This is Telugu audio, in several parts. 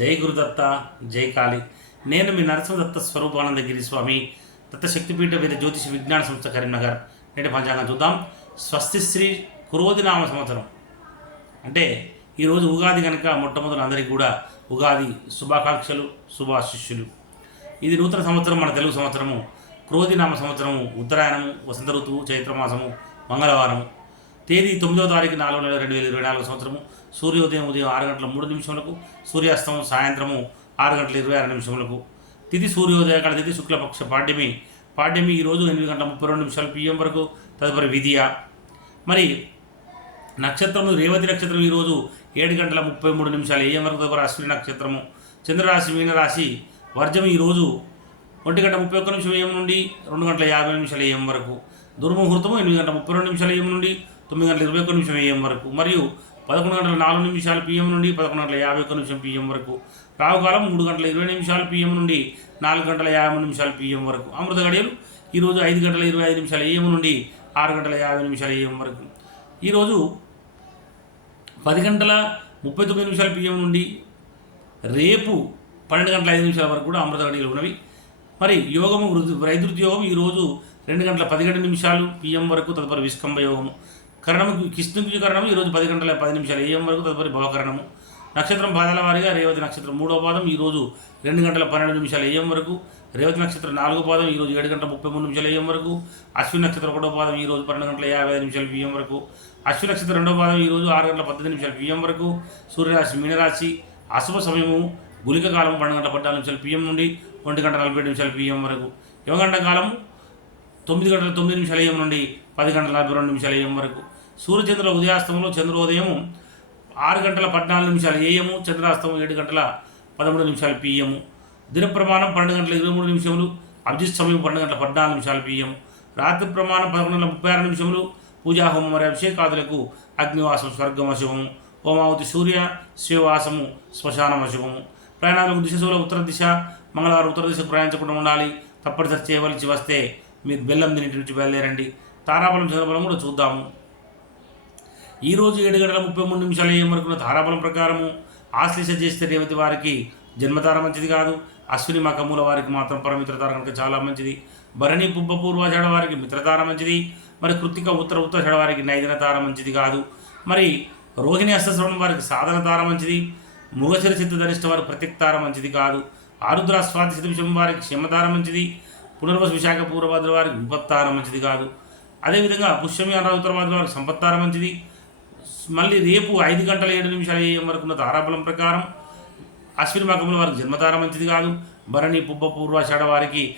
జై గురుదత్త జై కాళి. నేను మీ నరసింహదత్త స్వరూపానందగిరి స్వామి దత్త శక్తిపీఠ వేద జ్యోతిష విజ్ఞాన సంస్థ కరీంనగర్. నేటి పంచాంగం చూద్దాం. స్వస్తి శ్రీ కురోదినామ సంవత్సరం. అంటే ఈరోజు ఉగాది కనుక మొట్టమొదటి అందరికీ కూడా ఉగాది శుభాకాంక్షలు శుభాశిష్యులు. ఇది నూతన సంవత్సరం మన తెలుగు సంవత్సరము. క్రోధినామ సంవత్సరము ఉత్తరాయణము వసంత ఋతువు చైత్రమాసము మంగళవారము. తేదీ తొమ్మిదో తారీఖు నాలుగు నెల రెండు వేల ఇరవై నాలుగు సంవత్సరము. సూర్యోదయం ఉదయం ఆరు గంటల మూడు నిమిషములకు సూర్యాస్తమం సాయంత్రము ఆరు గంటల ఇరవై ఆరు నిమిషములకు. తిథి సూర్యోదయ కాల తిథి శుక్లపక్ష పాడ్యమి. పాడ్యమి ఈరోజు ఎనిమిది గంటల ముప్పై రెండు నిమిషాలు పిఎం వరకు తదుపరి విధియ మరి నక్షత్రము రేవతి నక్షత్రం ఈరోజు ఏడు గంటల ముప్పై మూడు నిమిషాలు ఏఎం వరకు తదుపరి అశ్విని నక్షత్రము. చంద్రరాశి మీనరాశి వర్జం ఈరోజు ఒంటి గంట ముప్పై ఒక్క నిమిషం ఏం నుండి రెండు గంటల యాభై నిమిషాల ఏం వరకు. దుర్ముహూర్తము ఎనిమిది గంటల ముప్పై రెండు నిమిషాల ఏం నుండి తొమ్మిది గంటల ఇరవై ఒక్క నిమిషం ఏఎం వరకు మరియు పదకొండు గంటల నాలుగు నిమిషాలు పిఎం నుండి పదకొండు గంటల యాభై ఒక్క నిమిషం పిఎం వరకు. రావుకాలం మూడు గంటల ఇరవై నిమిషాలు పిఎం నుండి నాలుగు గంటల యాభై నిమిషాలు పిఎం వరకు. అమృత గడియలు ఈరోజు ఐదు గంటల ఇరవై ఐదు నిమిషాల ఏఎం నుండి ఆరు గంటల యాభై నిమిషాల ఏఎం వరకు. ఈరోజు పది గంటల ముప్పై తొమ్మిది నిమిషాల పిఎం నుండి రేపు పన్నెండు గంటల ఐదు నిమిషాల వరకు కూడా అమృత గడియలు ఉన్నవి. మరి యోగము వృద్ధి వైద్యుతి ఈరోజు రెండు గంటల పదిహేడు నిమిషాలు పిఎం వరకు తదుపరి విస్కంభ యోగము. కరణము కృష్ణుజి కరణము ఈరోజు పది గంటల పది నిమిషాలు. ఏఎం వరకు తదుపరి భవకరణము నక్షత్రం పాదాల వారిగా రేవతి నక్షత్రం మూడో పాదం ఈరోజు రెండు గంటల పన్నెండు నిమిషాలు. ఏఎం వరకు? రేవతి నక్షత్రం నాలుగో పాదం ఈరోజు ఏడు గంటల ముప్పై మూడు నిమిషాలు. ఏఎం వరకు? అశ్విని నక్షత్రం ఒకటో పాదం ఈరోజు పన్నెండు గంటల యాభై ఐదు నిమిషాలు. పిఎం వరకు. అశ్విని నక్షత్రం రెండో పాదం ఈరోజు ఆరు గంటల పద్దెనిమిది నిమిషాలు. పిఎం వరకు. సూర్యరాశి మీనరాశి అశుభ సమయము గులిక కాలం పన్నెండు గంటల పద్నాలుగు నిమిషాలు. పిఎం నుండి ఒంటి గంట నలభై ఏడు నిమిషాలు పిఎం వరకు. యువగంట కాలము తొమ్మిది గంటల తొమ్మిది నిమిషాల. ఏం నుండి? పది గంటల నలభై రెండు నిమిషాల. ఏం వరకు? సూర్యచంద్ర ఉదయాస్తమంలో చంద్రోదయము ఆరు గంటల పద్నాలుగు నిమిషాలు ఏఎము చంద్రాస్తమం ఏడు గంటల పదమూడు నిమిషాలు పిఎము. దిన ప్రమాణం పన్నెండు గంటల ఇరవై మూడు నిమిషములు అభిజిత్ సమయం పన్నెండు గంటల పద్నాలుగు నిమిషాలు పిఎం రాత్రి ప్రమాణం పదకొండు గంటల ముప్పై ఆరు నిమిషములు పూజాహోమం మరియు అభిషేకాదులకు అగ్నివాసం స్వర్గమశివము హోమావతి సూర్య శివవాసము శ్మశానమశివము ప్రయాణాలకు దిశ సూర్య ఉత్తర దిశ మంగళవారం ఉత్తర దిశకు ప్రయాణించకుండా ఉండాలి. తప్పనిసరి చేయవలసి వస్తే మీరు బెల్లం తిని నుంచి బయలుదేరండి. తారాబలం చంద్రబలం కూడా చూద్దాము. ఈరోజు ఏడు గంటల ముప్పై మూడు నిమిషాలు ఏం వరకున్న ధారాబలం ప్రకారము ఆశ్లేష చేస్తే రేవతి వారికి జన్మతార మంచిది కాదు. అశ్విని మకముల వారికి మాత్రం పరమిత్రతార కనుక చాలా మంచిది. భరణి పుబ్బ పూర్వాషాఢ వారికి మిత్రతార మంచిది. మరి కృతిక ఉత్తర ఉత్తరాషాఢ వారికి నైదన తార మంచిది కాదు. మరి రోహిణి అష్టశ్రవణం వారికి సాధన తార మంచిది. మృగశిర చిత్త ధనిష్ట వారికి ప్రత్యక్తార మంచిది కాదు. ఆరుద్ర స్వాతి శతవిషం వారికి క్షమతార మంచిది. పునర్వశ విశాఖ పూర్వభద్ర వారికి విపత్తార మంచిది కాదు. అదేవిధంగా పుష్యమి అనురాధ ఉత్తరభద్ర వారికి సంపత్తార మంచిది. మళ్ళీ రేపు ఐదు గంటల ఏడు నిమిషాల ఏఎం వరకు ఉన్న తారాబలం ప్రకారం అశ్విని మకముల వారికి జన్మతార మంచిది కాదు. భరణి పుబ్బ పూర్వాషాఢ వారికి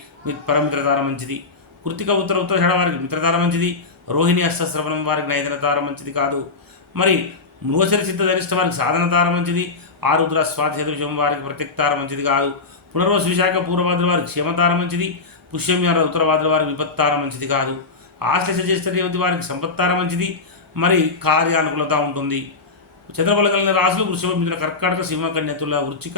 పరమిత్రతార మంచిది. కృతిక ఉత్తర ఉత్తరాషాఢ వారికి మిత్రతార మంచిది. రోహిణి అష్టశ్రవణం వారికి నైదన తార మంచిది కాదు. మరి మృగశరి చిత్త ధరిష్ట వారికి సాధన తార మంచిది. ఆరుద్ర స్వాతి విషయం వారికి ప్రత్యక్తార మంచిది కాదు. పునర్వసు విశాఖ పూర్వవాదుల వారికి క్షేమతార మంచిది. పుష్యమ్యార ఉత్తరవాదుల వారికి విపత్తార మంచిది కాదు. ఆశ్లేష చేస్తే రేవతి వారికి సంపత్తార మంచిది. మరి కార్యానుకూలత ఉంటుంది. చంద్రబలం కలిగిన రాశులు వృషభ మిథున కర్కాటక సింహ కన్యతుల వృచ్చిక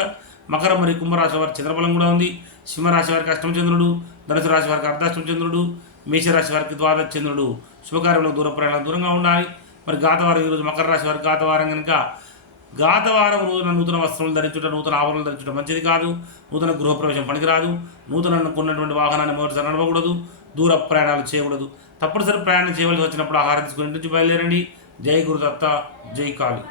మకర మరియు కుంభరాశి వారి చంద్రబలం కూడా ఉంది. సింహరాశి వారికి అష్టమచంద్రుడు ధనుసు రాశి వారికి అర్ధాష్టమచంద్రుడు మేషరాశి వారికి ద్వాదశ చంద్రుడు. శుభకార్యంలో దూర ప్రయాణం దూరంగా ఉండాలి. మరి గాతవారం ఈరోజు మకర రాశి వారికి గాతవారం కనుక గాతవారం రోజున నూతన వస్త్రాలు ధరించుట నూతన ఆవరణలు ధరించుట మంచిది కాదు. నూతన గృహప్రవేశం పనికిరాదు. నూతన కొన్నటువంటి వాహనాన్ని మొదటిసారి నడవకూడదు. దూర ప్రయాణాలు చేయకూడదు. తప్పనిసరి ప్రయాణం చేయవలసి వచ్చినప్పుడు ఆహారం తీసుకుని ఇంటి నుంచి బయలుదేరండి. జై గురుదత్త జై కాళీ.